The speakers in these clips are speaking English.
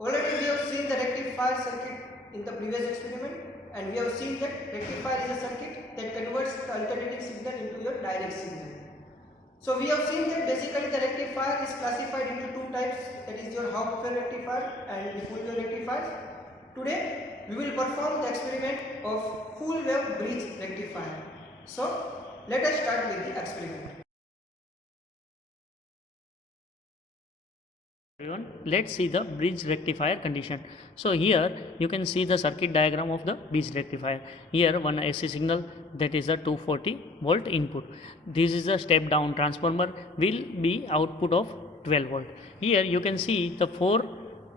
Already we have seen the rectifier circuit in the previous experiment, and we have seen that rectifier is a circuit that converts the alternating signal into your direct signal. So we have seen that basically the rectifier is classified into two types, that is your half wave rectifier and the full wave rectifier. Today we will perform the experiment of full wave bridge rectifier. So let us start with the experiment. Everyone, let's see the bridge rectifier condition. So here you can see the circuit diagram of the bridge rectifier. Here one AC signal, that is a 240 volt input. This is a step down transformer, will be output of 12 volt. Here you can see the 4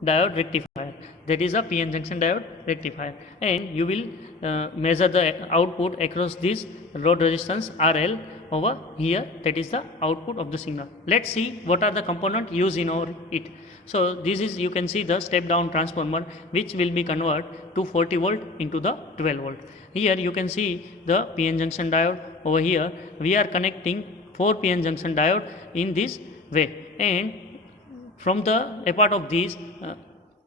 diode rectifier, that is a PN junction diode rectifier, and you will measure the output across this load resistance RL over here, that is the output of the signal. Let's see what are the components used in it. So this is, you can see the step down transformer which will be convert to 40 volt into the 12 volt. Here you can see the PN junction diode. Over here we are connecting 4 PN junction diode in this way, and from the a part of this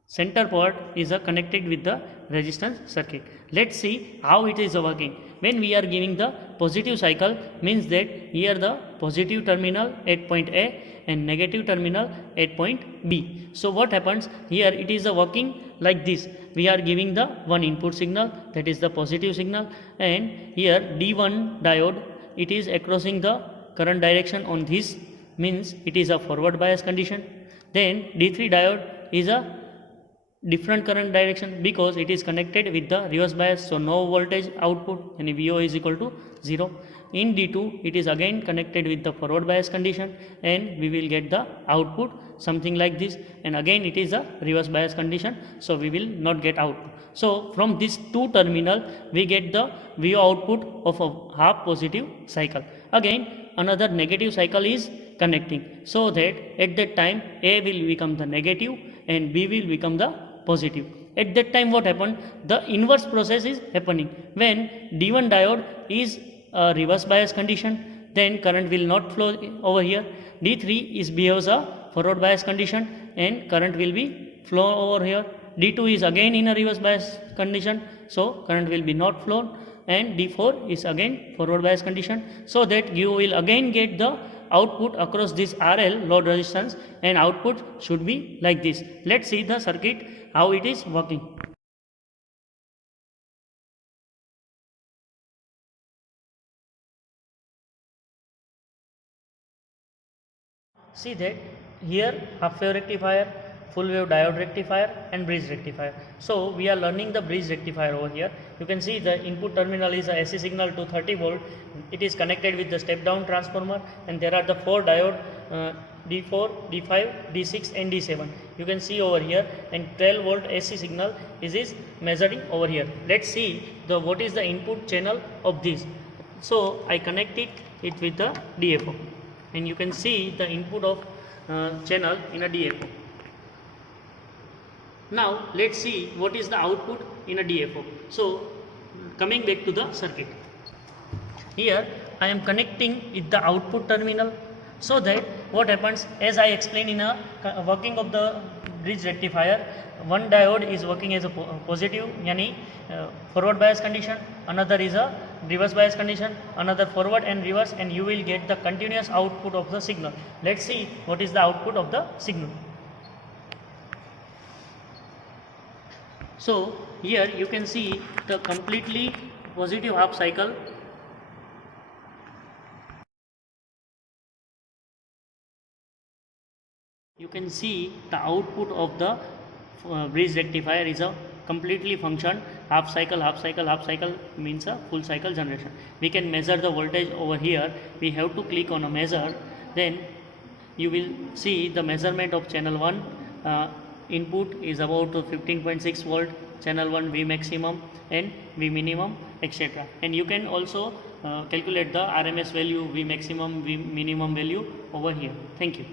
center part is connected with the resistance circuit. Let's see how it is working. When we are giving the positive cycle, means that here the positive terminal at point A and negative terminal at point B. So what happens here, it is working like this. We are giving the one input signal, that is the positive signal, and here D1 diode, it is crossing the current direction on this, means it is a forward bias condition. Then D3 diode is a different current direction because it is connected with the reverse bias, so no voltage output, and VO is equal to 0. In D2 it is again connected with the forward bias condition, and we will get the output something like this, and again it is a reverse bias condition, so we will not get output. So from this two terminal we get the VO output of a half positive cycle. Again another negative cycle is connecting, so that at that time A will become the negative and B will become the positive. At that time what happened, the inverse process is happening. When D1 diode is a reverse bias condition, then current will not flow over here. D3 is behaves a forward bias condition and current will be flow over here. D2 is again in a reverse bias condition, so current will be not flown, and D4 is again forward bias condition, so that you will again get the output across this RL load resistance, and output should be like this. Let's see the circuit how it is working. See that here half wave rectifier, full wave diode rectifier and bridge rectifier. So we are learning the bridge rectifier over here. You can see the input terminal is a AC signal to 30 volt. It is connected with the step down transformer, and there are the 4 diode D4, D5, D6 and D7. You can see over here, and 12 volt AC signal is measuring over here. Let's see the what is the input channel of this. So I connected it with the DFO, and you can see the input of channel in a DFO. Now let's see what is the output in a DFO. So coming back to the circuit, here I am connecting with the output terminal, so that what happens, as I explained in a working of the bridge rectifier, one diode is working as a positive, yani forward bias condition, another is a reverse bias condition, another forward and reverse, and you will get the continuous output of the signal. Let's see what is the output of the signal. So here you can see the completely positive half cycle. You can see the output of the bridge rectifier is a completely function half cycle, half cycle, half cycle means a full cycle generation. We can measure the voltage over here. We have to click on a measure, then you will see the measurement of channel 1 input is about 15.6 volt, channel 1 V maximum and V minimum, etc. And you can also calculate the RMS value, V maximum, V minimum value over here. Thank you.